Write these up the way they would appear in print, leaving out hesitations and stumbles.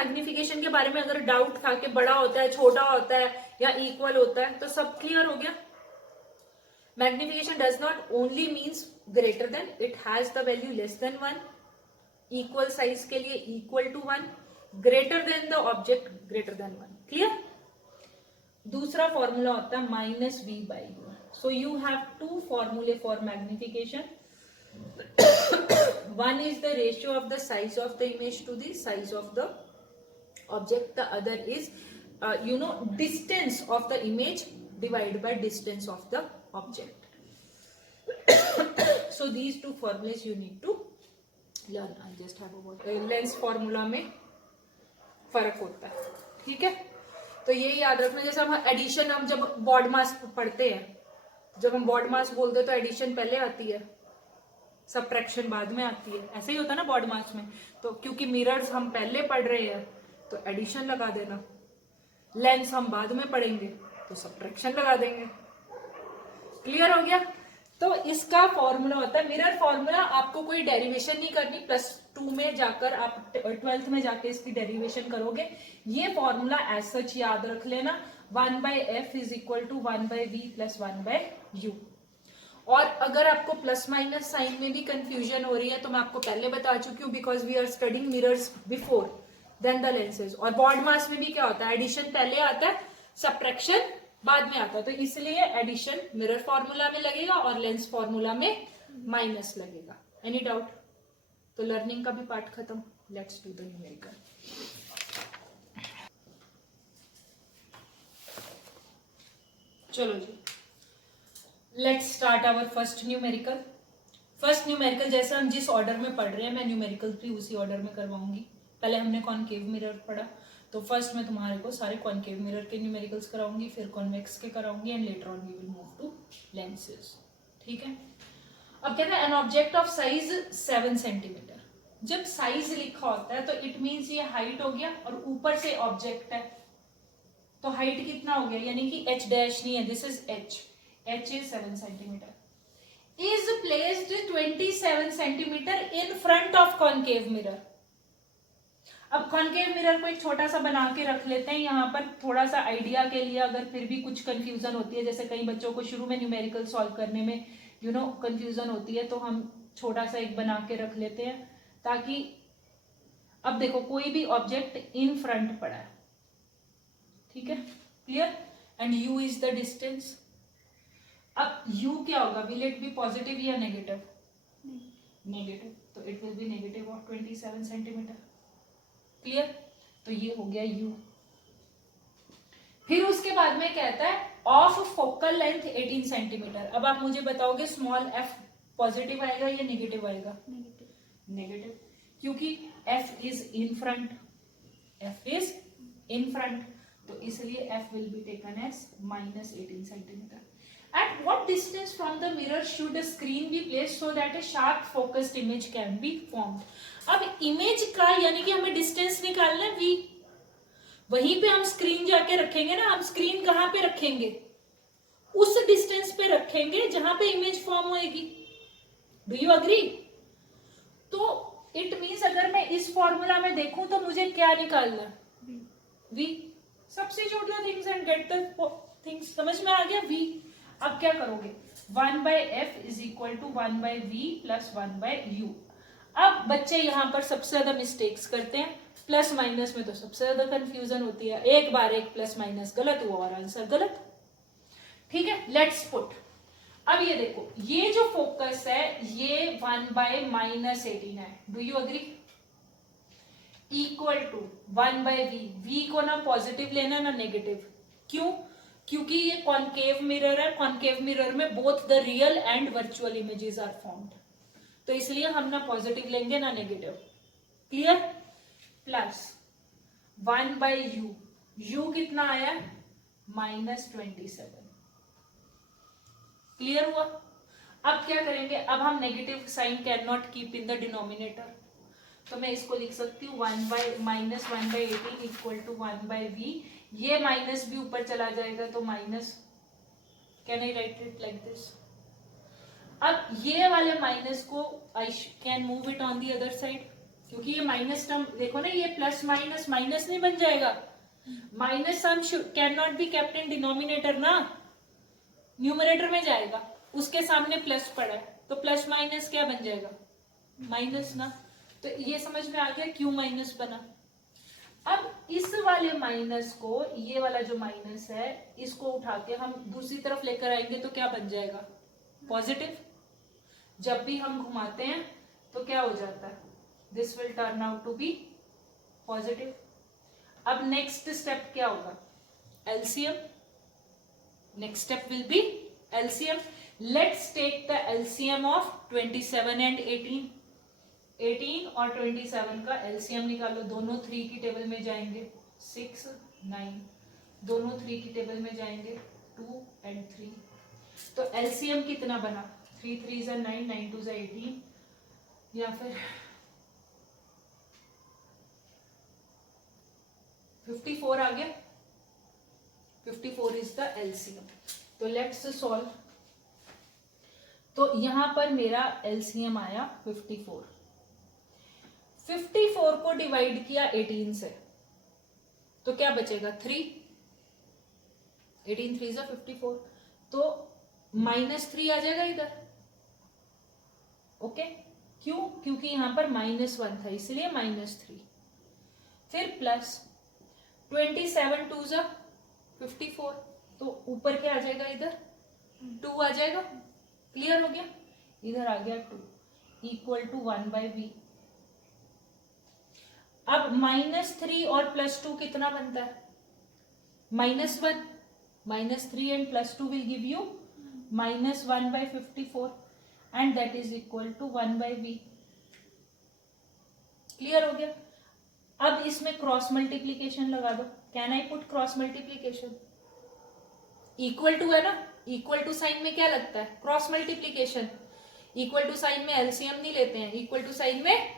Magnification के बारे में अगर डाउट था कि बड़ा होता है, छोटा होता है या इक्वल होता है, तो सब क्लियर हो गया. Magnification does not only means greater than, it has the value less than 1, equal size के लिए equal to 1, greater than the object greater than 1. Clear. दूसरा फॉर्मूला होता है minus v by u. So you have to फॉर्मूले for magnification. One is the ratio of the size of the image to the size of the object. The other is distance of the image divided by distance of the object. So these two formulas you need to learn. I just have a word. Lens formula में फर्क होता है. ठीक है. तो ये याद रखना. जैसे हम एडिशन, हम जब बॉड मास पढ़ते हैं, जब हम बॉड मास बोलते हैं तो एडिशन पहले आती है, सबट्रैक्शन बाद में आती है. ऐसे ही होता है ना बॉड मास में. तो क्योंकि मिरर्स हम पहले पढ़ रहे हैं तो एडिशन लगा देना, लेंस हम बाद में पढ़ेंगे तो सबट्रैक्शन लगा देंगे. क्लियर हो गया. तो इसका फॉर्मूला होता है मिरर फॉर्मूला. आपको कोई डेरिवेशन नहीं करनी, +2 में जाकर आप 12th में जाके इसकी डेरिवेशन करोगे. ये फॉर्मूला एज सच याद रख लेना. 1/f is equal to 1/v plus 1/u. और अगर आपको प्लस माइनस साइन में भी कंफ्यूजन हो रही है तो मैं आपको पहले बता चुकी हूँ, because we are studying mirrors before then the lenses. और बॉड मास में भी क्या होता है, एडिशन पहले आता है, सबट्रैक्शन बाद में आता है. तो इसलिए एडिशन मिरर फॉर्मूला में लगेगा और लेंस फॉर्मूला में माइनस लगेगा. Any doubt? तो लर्निंग का भी पार्ट खत्म. Let's do the numerical. चलो जी, let's start our first numerical. First numerical जैसे हम जिस ऑर्डर में पढ़ रहे हैं, मैं न्यूमेरिकल भी उसी ऑर्डर में करवाऊंगी. पहले हमने कॉनकेव मिरर पढ़ा, तो फर्स्ट मैं तुम्हारे को सारे कॉनकेव मिरर के न्यूमेरिकल्स कराऊंगी, फिर कॉन्वेक्स के कराऊंगी, and later on we will move to lenses. ठीक है. अब कहते हैं an object of size 7 centimetre. जब साइज लिखा होता है तो इट मीन्स ये हाइट हो गया और ऊपर से ऑब्जेक्ट है, तो हाइट कितना हो गया, यानी कि h डैश नहीं है, this is h. h is 7 centimeter. Is placed 27 centimeter in front of concave mirror. अब कॉनकेव मिरर को एक छोटा सा बना के रख लेते हैं यहाँ पर, थोड़ा सा आइडिया के लिए. अगर फिर भी कुछ कंफ्यूजन होती है, जैसे कई बच्चों को शुरू में न्यूमेरिकल सॉल्व करने में कंफ्यूजन होती है, तो हम छोटा सा एक बना के रख लेते हैं, ताकि अब देखो कोई भी ऑब्जेक्ट इन फ्रंट पड़ा है. ठीक है. Clear. And u is the distance. अब u क्या होगा, विल इट बी पॉजिटिव या नेगेटिव? नेगेटिव. तो it will be negative of 27 centimetre. Clear. तो ये हो गया u. फिर उसके बाद में कहता है ऑफ फोकल लेंथ 18 सेंटीमीटर. अब आप मुझे बताओगे स्मॉल f पॉजिटिव आएगा या नेगेटिव आएगा? नेगेटिव. क्योंकि f is in front. f is in front, तो इसलिए f will be taken as -18 centimetre. At what distance from the mirror should a screen be placed so that a sharp focused image can be formed? अब image का यानी कि हमें distance निकालना है v. वहीं पे हम स्क्रीन जाके रखेंगे ना. हम स्क्रीन कहाँ पे रखेंगे? उस डिस्टेंस पे रखेंगे जहां पे इमेज फॉर्म होएगी. Do you agree? तो इट मीन्स अगर मैं इस फॉर्मूला में देखूं तो मुझे क्या निकालना है? v. Substitute the things and get the things. समझ में आ गया? v. अब क्या करोगे? 1/f is equal to 1/v plus 1/u. अब बच्चे यहाँ पर सबसे ज्यादा मिस्टेक्स करते हैं. प्लस माइनस में तो सबसे ज्यादा कंफ्यूजन होती है. एक बार एक प्लस माइनस गलत हुआ और आंसर गलत. ठीक है. Let's put. अब ये देखो, ये जो फोकस है ये 1/-18 है. Do you agree? Equal to 1/v. v को ना पॉजिटिव लेना ना नेगेटिव. क्यों? क्योंकि ये कॉनकेव मिरर है. कॉनकेव मिरर में both the real and virtual images are formed, तो इसलिए हम ना पॉजिटिव लेंगे ना negative. Clear. Plus 1/u. u कितना आया? -27. क्लियर हुआ. अब क्या करेंगे? अब हम negative sign can not keep in the denominator, तो मैं इसको लिख सकती हूँ -1/18 इक्वल टू 1/v. ये माइनस भी ऊपर चला जाएगा तो minus. Can I right it like this? अब ये वाले माइनस को I can move it on the other side. क्योंकि ये माइनस टर्म देखो ना, ये प्लस माइनस माइनस नहीं बन जाएगा, minus sum can not be kept in denominator ना, न्यूमरेटर में जाएगा, उसके सामने प्लस पड़ा है तो प्लस माइनस क्या बन जाएगा, माइनस ना। तो ये समझ में आ गया क्यों माइनस बना। अब इस वाले माइनस को, ये वाला जो माइनस है, इसको उठा के हम दूसरी तरफ लेकर आएंगे तो क्या बन जाएगा, पॉजिटिव। जब भी हम घुमाते हैं तो क्या हो जाता है, this will turn out to be positive. अब नेक्स्ट स्टेप क्या होगा, LCM. Next step will be LCM. Let's take the LCM of 27 and 18। 18 और 27 का एलसीएम निकालो, दोनों 3 की टेबल में जाएंगे, 6 9, दोनों 3 की टेबल में जाएंगे, 2 एंड 3। तो एलसीएम कितना बना, 3 3 जा 9, 9 2 जा 18, या फिर 54 आ गया, 54 इज द एलसीएम। तो लेट्स सॉल्व। तो यहां पर मेरा एलसीएम आया 54। 54 को डिवाइड किया 18 से तो क्या बचेगा, 3। 18 3 जा 54, तो -3 आ जाएगा इधर। ओके, क्यों, क्योंकि यहां पर -1 था इसलिए -3। फिर प्लस 27 2 जा 54, तो ऊपर क्या आ जाएगा, इधर 2 आ जाएगा। क्लियर हो गया, इधर आ गया 2 इक्वल टू 1/v। अब -3 और +2 कितना बनता है, -1। -3 and +2 will give you -1/54 and that is equal to 1/v। Clear हो गया। अब इसमें क्रॉस मल्टीप्लीकेशन लगा दो। Can I put cross multiplication, equal to है ना, इक्वल टू साइन में क्या लगता है, cross multiplication. Equal to sign में एलसीएम नहीं लेते हैं, इक्वल टू साइन में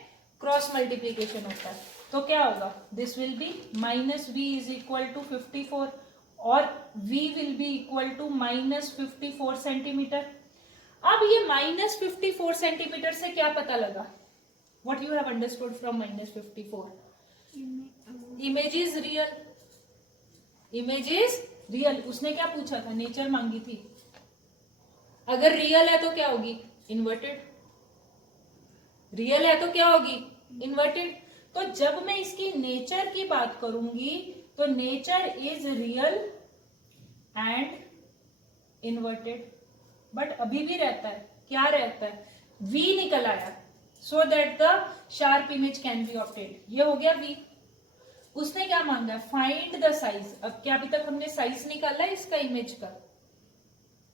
क्रॉस मल्टीप्लीकेशन होता है। तो क्या होगा, this will be -v is equal to 54 और v will be equal to -54 centimetre. अब ये -54 सेंटीमीटर से क्या पता लगा, what you have understood from -54, image is real. Image is real. उसने क्या पूछा था, नेचर मांगी थी। अगर रियल है तो क्या होगी, इन्वर्टेड। रियल है तो क्या होगी, इन्वर्टेड। तो जब मैं इसकी नेचर की बात करूंगी तो nature is real and inverted. But अभी भी रहता है, क्या रहता है, v निकल आया, so that the sharp image can be obtained. ये हो गया v। उसने क्या मांगा, फाइंड द साइज। अब क्या अभी तक हमने साइज निकाला है इसका, इमेज का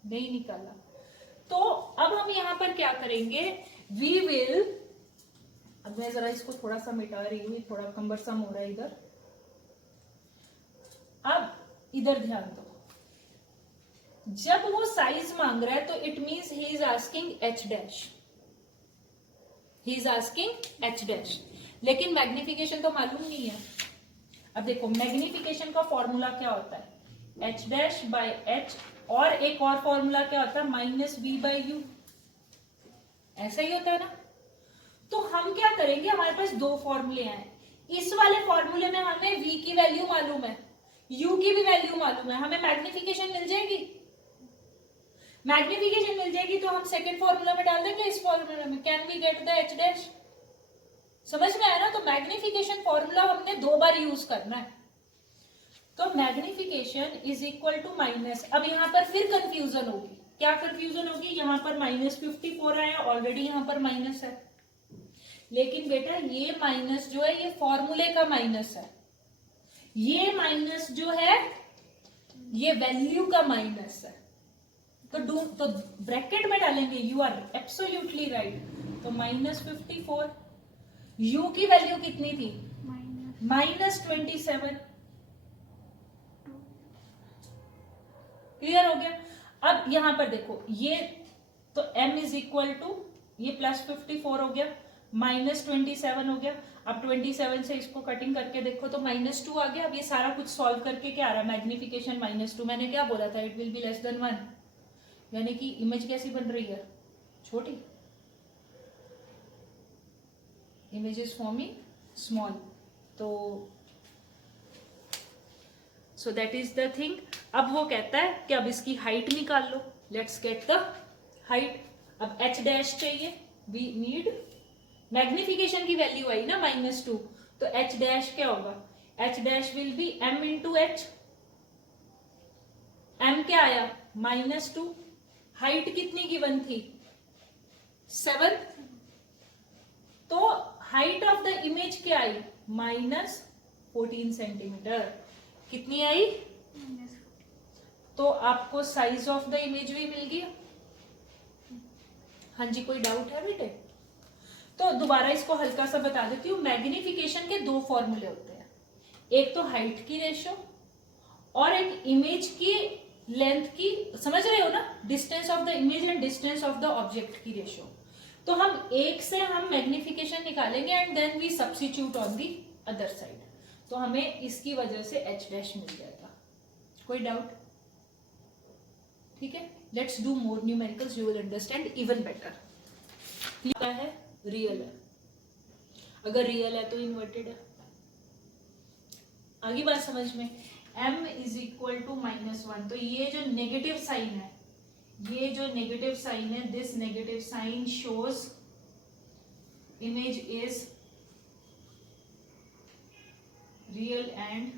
नहीं निकाला। तो अब हम यहां पर क्या करेंगे, वी विल, अब मैं जरा इसको थोड़ा सा मिटा रही हूँ, थोड़ा कम्बरसम हो रहा है इधर। अब इधर ध्यान दो, जब वो साइज मांग रहा है तो it means he is asking h dash, he is asking h dash. लेकिन मैग्निफिकेशन तो मालूम नहीं है। अब देखो, मैग्निफिकेशन का फॉर्मूला क्या होता है, h डैश बाय h, और एक और फॉर्मूला क्या होता है, -v/u। ऐसा ही होता है ना। तो हम क्या करेंगे, हमारे पास दो फॉर्मूले हैं। इस वाले फॉर्मूले में हमें v की वैल्यू मालूम है, u की भी वैल्यू मालूम है, हमें मैग्निफिकेशन मिल जाएगी। मैग्निफिकेशन मिल जाएगी तो हम सेकंड फॉर्मूला में डाल देंगे, इस फॉर्मूला में, can we get the h dash. समझ में आया ना। तो मैग्निफिकेशन फॉर्मूला हमने 2 बार यूज करना है। तो magnification is equal to minus. अब यहाँ पर फिर कंफ्यूजन होगी। क्या कंफ्यूजन होगी, यहाँ पर -54 आया, ऑलरेडी यहाँ पर माइनस है। लेकिन बेटा ये माइनस जो है ये फॉर्मूले का माइनस है, ये माइनस जो है ये वैल्यू का माइनस है। तो ब्रैकेट में डालेंगे, यू आर एब्सोल्युटली राइट। तो -54, u की वैल्यू कितनी थी, -27। क्लियर हो गया। अब यहां पर देखो, ये तो m इज इक्वल टू, ये +54 हो गया, -27 हो गया। अब 27 से इसको कटिंग करके देखो तो -2 आ गया। अब ये सारा कुछ सॉल्व करके क्या आ रहा है, मैग्निफिकेशन -2। मैंने क्या बोला था, it will be less than 1, यानी कि इमेज कैसी बन रही है, छोटी। इमेज इज फॉर्मिंग स्मॉल, तो so that is the thing. अब वो कहता है कि अब इसकी हाइट निकाल लो, लेट्स गेट द हाइट। अब h डैश चाहिए, वी नीड मैग्निफिकेशन की वैल्यू आई ना -2, तो h डैश क्या होगा, h dash will be m into H, m क्या आया -2, हाइट कितनी गिवन थी 7, तो हाइट ऑफ द इमेज क्या आई -14 सेंटीमीटर, कितनी आई, तो आपको साइज ऑफ द इमेज भी मिल गया। हाँ जी, कोई डाउट है बेटे? तो दोबारा इसको हल्का सा बता देती हूँ। मैग्निफिकेशन के दो फॉर्मूले होते हैं, एक तो हाइट की रेशो और एक इमेज की लेंथ की, समझ रहे हो ना, distance of the image and distance of the object की रेशो। तो हम एक से हम मैग्निफिकेशन निकालेंगे and then we substitute on the other side, तो हमें इसकी वजह से h डैश मिल जाएगा। कोई डाउट? ठीक है, let's do more numericals, you will understand even better. क्या है, रियल है, अगर रियल है तो इन्वर्टेड है। आगे बात समझ में, m इज इक्वल टू -1, तो ये जो नेगेटिव साइन है, ये जो नेगेटिव साइन है, this negative sign shows image is real and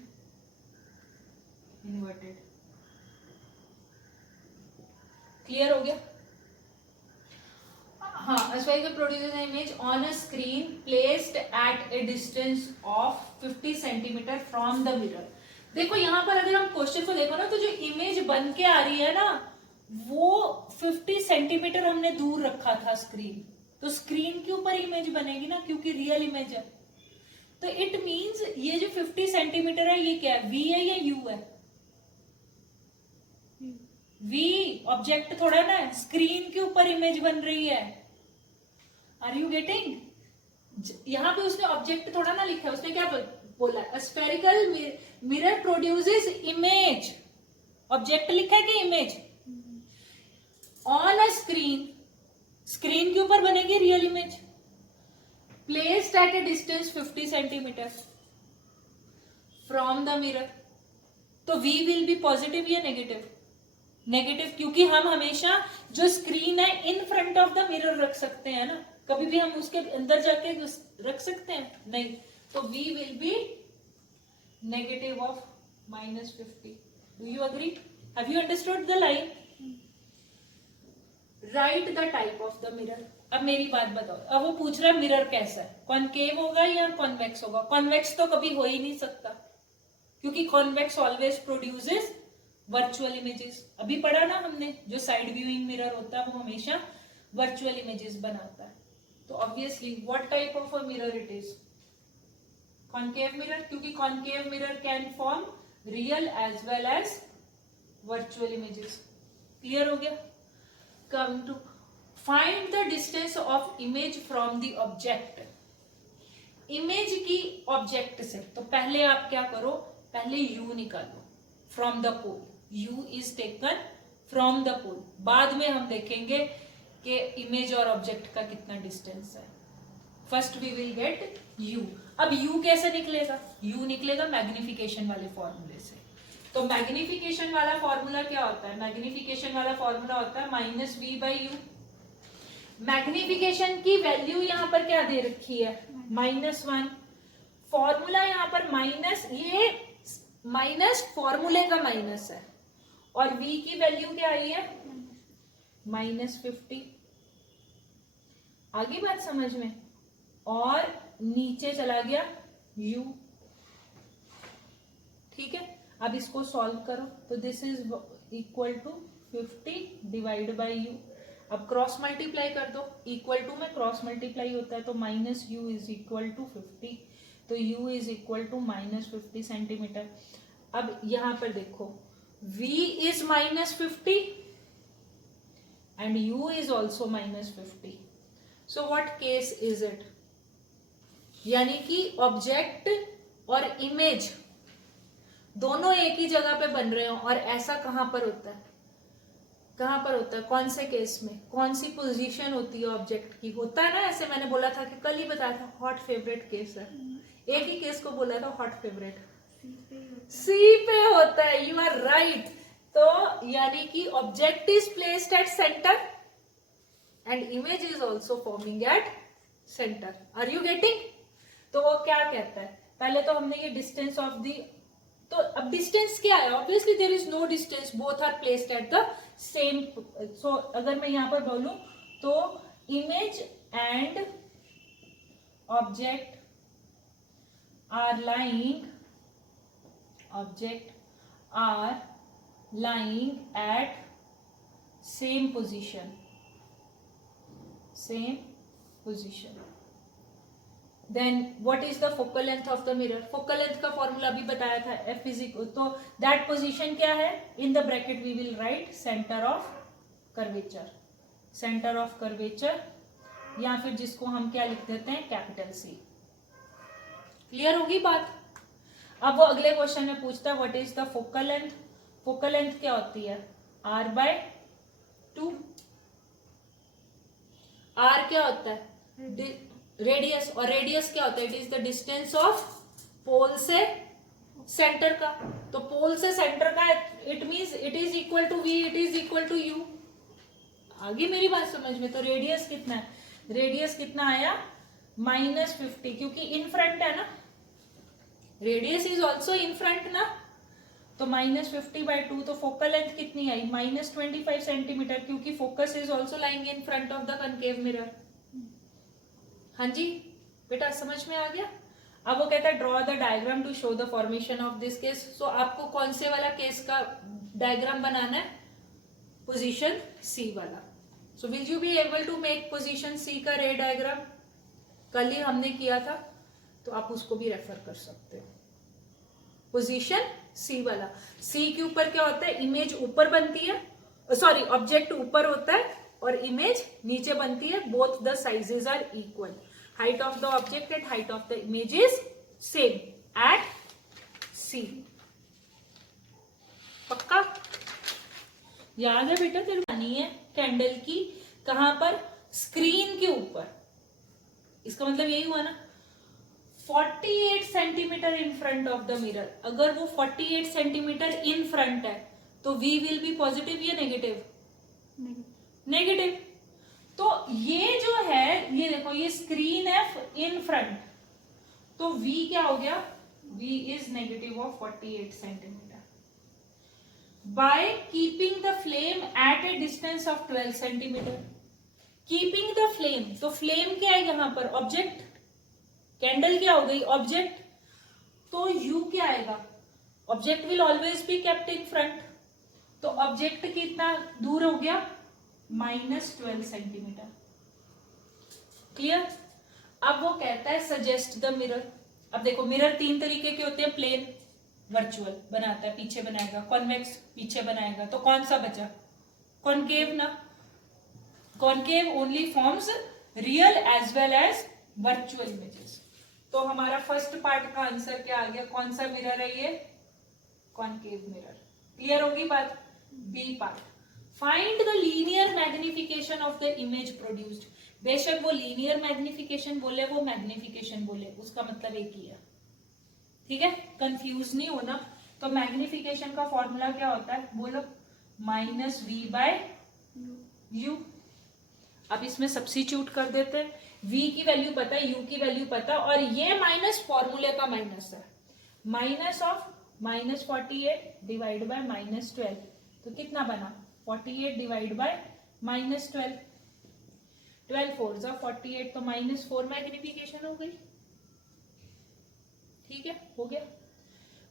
inverted. Clear हो गया? हाँ, as well as produces an image on a screen placed at a distance of 50 centimetre from the mirror। देखो यहाँ पर अगर हम क्वेश्चन को देखो ना, तो जो इमेज बन के आ रही है ना, वो 50 सेंटीमीटर हमने दूर रखा था स्क्रीन, तो स्क्रीन के ऊपर इमेज बनेगी ना, क्योंकि रियल इमेज है। तो इट मींस ये जो 50 सेंटीमीटर है, ये क्या है, v है या u है? v ऑब्जेक्ट थोड़ा ना है, स्क्रीन के ऊपर इमेज बन रही है। Are you getting? यहाँ पे उसने ऑब्जेक्ट थोड़ा ना लिखा है, उसने क्या बोला, spherical mirror produces image, object लिखा है कि image, on a screen, screen के ऊपर बनेगी real image, placed at a distance 50 centimetre from the mirror. तो v विल बी पॉजिटिव या नेगेटिव? नेगेटिव, क्योंकि हम हमेशा जो स्क्रीन है in front of the mirror रख सकते हैं ना, कभी भी हम उसके अंदर जाके रख सकते हैं नहीं, तो v will B negative of -50। Do you agree? Have you understood the line? Right the type of the mirror. अब मेरी बात बताओ, अब वो पूछ रहा है मिरर कैसा है, कॉनकेव होगा या कॉन्वेक्स होगा? कॉन्वेक्स तो कभी हो ही नहीं सकता, क्योंकि convex always produces virtual images. अभी पढ़ा ना हमने, जो साइड व्यूइंग मिरर होता है वो हमेशा वर्चुअल इमेजेस बनाता है। तो obviously what type of a mirror it is? Concave mirror, क्योंकि concave mirror can form real as well as virtual images. Clear हो गया? Come to find the distance of image from the object. Image की object से, तो पहले आप क्या करो, पहले u निकालो from the pole, u is taken from the pole. बाद में हम देखेंगे कि इमेज और ऑब्जेक्ट का कितना डिस्टेंस है। First we will get u। अब u कैसे निकलेगा? u निकलेगा मैग्निफिकेशन वाले फॉर्मूले से। तो मैग्निफिकेशन वाला फॉर्मूला क्या होता है? मैग्निफिकेशन वाला फॉर्मूला होता है -v/u। मैग्निफिकेशन की वैल्यू यहाँ पर क्या दे रखी है? -1। फॉर्मूला यहाँ पर माइनस, ये माइनस फॉर्मूले का माइनस है, और v की वैल्यू क्या आई है? -50। आगे बात समझ में? और नीचे चला गया u। ठीक है, अब इसको सॉल्व करो, तो this is equal to 50 divide by u। अब क्रॉस मल्टीप्लाई कर दो, इक्वल टू में क्रॉस मल्टीप्लाई होता है, तो -u इज इक्वल टू 50, तो u is equal to -50 centimetre. अब यहां पर देखो, v is -50 and u is also -50, so what case is it? यानी कि ऑब्जेक्ट और इमेज दोनों एक ही जगह पे बन रहे हो, और ऐसा कहां पर होता है? कहाँ पर होता है, कौन से केस में, कौन सी पोजीशन होती है ऑब्जेक्ट की, होता है ना ऐसे। मैंने बोला था कि कल ही बताया था, हॉट फेवरेट केस है, एक ही केस को बोला था हॉट फेवरेट, सी पे होता है। You are right. तो यानी कि object is placed at centre and image is also forming at centre. Are you getting? तो वो क्या कहता है, पहले तो हमने ये डिस्टेंस ऑफ दी, तो अब डिस्टेंस क्या है, obviously there is no distance, both are placed at the same. So अगर मैं यहां पर बोलूं तो image and object are lying, object are lying at same position, same position. Then what is the focal length of the mirror? Focal length का formula भी बताया था, एफ इज इक्वल, तो दैट पोजीशन क्या है, in the bracket we will write centre of curvature, centre of curvature, या फिर जिसको हम क्या लिख देते हैं, कैपिटल सी। क्लियर होगी बात? अब वो अगले क्वेश्चन में पूछता है what is the focal length? Focal length क्या होती है, r बाय 2। r क्या होता है, रेडियस, और रेडियस क्या होता है, it is the distance of pole से सेंटर का। तो पोल से सेंटर का it means it is equal to v, it is equal to u। आगे मेरी बात समझ में? तो रेडियस कितना है, रेडियस कितना आया, -50, क्योंकि इन फ्रंट है ना, radius is also in front ना, तो -50/2। तो फोकल लेंथ कितनी आई, -25 सेंटीमीटर, क्योंकि focus is also lying in front of the concave mirror. हाँ जी बेटा, समझ में आ गया? अब वो कहता है draw the diagram to show the formation of this case. So आपको कौन से वाला केस का डायग्राम बनाना है, पोजीशन सी वाला। So will you be able to make position C का रे डायग्राम? कल ही हमने किया था, तो आप उसको भी रेफर कर सकते हो। पोजीशन सी वाला, सी के ऊपर क्या होता है, इमेज ऊपर बनती है, सॉरी ऑब्जेक्ट ऊपर होता है और इमेज नीचे बनती है, both the sizes are equal, height of the object and height of the image is same at C. पक्का याद है बेटा? तेरे बनानी है कैंडल की, कहां पर, स्क्रीन के ऊपर। इसका मतलब यही हुआ ना, 48 centimetre in front of the mirror. अगर वो 48 सेंटीमीटर इन फ्रंट है तो v विल बी पॉजिटिव या नेगेटिव? नेगेटिव। तो ये जो है, ये देखो, ये स्क्रीन है इन फ्रंट, तो v क्या हो गया, v is negative of 48 centimetre. By keeping the flame at a distance of 12 centimetre. Keeping the flame, तो फ्लेम क्या है यहां पर, ऑब्जेक्ट, कैंडल क्या हो गई, ऑब्जेक्ट, तो u क्या आएगा, object will always be kept in front, तो ऑब्जेक्ट कितना दूर हो गया, -12 सेंटीमीटर। क्लियर? अब वो कहता है सजेस्ट द मिरर। अब देखो, मिरर 3 तरीके के होते हैं, प्लेन, वर्चुअल बनाता है, पीछे बनाएगा, कॉन्वेक्स पीछे बनाएगा, तो कौन सा बचा, कॉनकेव ना। Concave only forms real as well as virtual images. तो हमारा फर्स्ट पार्ट का आंसर क्या आ गया, कौन सा मिरर है ये, कॉनकेव मिरर। क्लियर होगी बात? B part, find the linear magnification of the image produced. बेशक वो लीनियर मैग्निफिकेशन बोले, वो मैग्निफिकेशन बोले, उसका मतलब एक ही है, ठीक है, कंफ्यूज नहीं होना। तो मैग्निफिकेशन का फॉर्मूला क्या होता है, बोलो, -v/u। अब इसमें सब्स्टिट्यूट कर देते हैं, v की वैल्यू पता है, u की वैल्यू पता है, और ये माइनस फॉर्मूले का माइनस है, माइनस ऑफ -48 डिवाइड बाय -12, तो कितना बना, 48 डिवाइड बाय -12, 12 4 जा 48, तो -4 मैग्निफिकेशन हो गई। ठीक है, हो गया।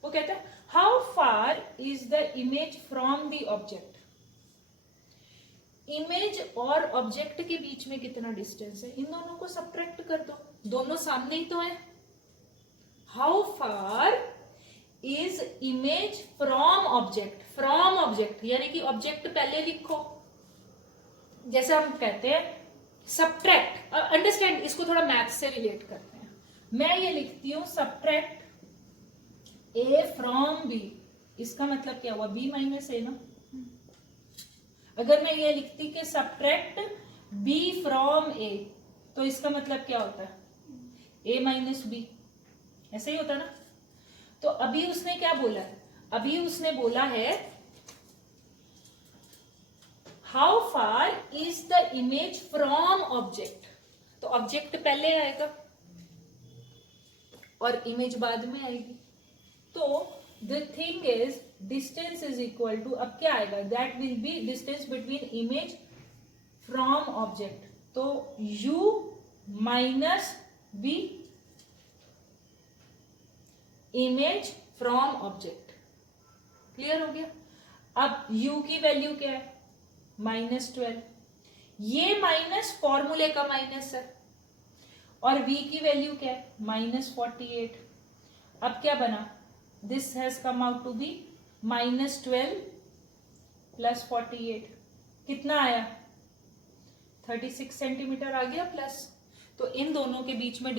वो कहता है how far is the image from the object. Image और ऑब्जेक्ट के बीच में कितना डिस्टेंस है, इन दोनों को सब्ट्रैक्ट कर दो, दोनों सामने ही तो है। How far is image from object, from object यानी कि ऑब्जेक्ट पहले लिखो, जैसे हम कहते हैं सब्ट्रैक्ट, अंडरस्टैंड, इसको थोड़ा मैथ से रिलेट करते हैं। मैं ये लिखती हूं सब्ट्रैक्ट ए फ्रॉम बी, इसका मतलब क्या हुआ, बी माइनस ए ना। अगर मैं ये लिखती कि सब्ट्रैक्ट बी फ्रॉम ए, तो इसका मतलब क्या होता है? ए माइनस बी, ऐसे ही होता ना। तो अभी उसने क्या बोला है? अभी उसने बोला है how far is the image from object. तो ऑब्जेक्ट पहले आएगा और इमेज बाद में आएगी। तो the thing is distance is equal to, अब क्या आएगा? That will be distance between image from object. तो u minus b image from object. Clear हो गया? अब u की वैल्यू क्या है? -12। ये माइनस फॉर्मूले का माइनस है, और v की वैल्यू क्या है? -48। अब क्या बना? This has come out to be -12 + 48। कितना आया? 36 सेंटीमीटर आ गया प्लस। तो इन दोनों के बीच में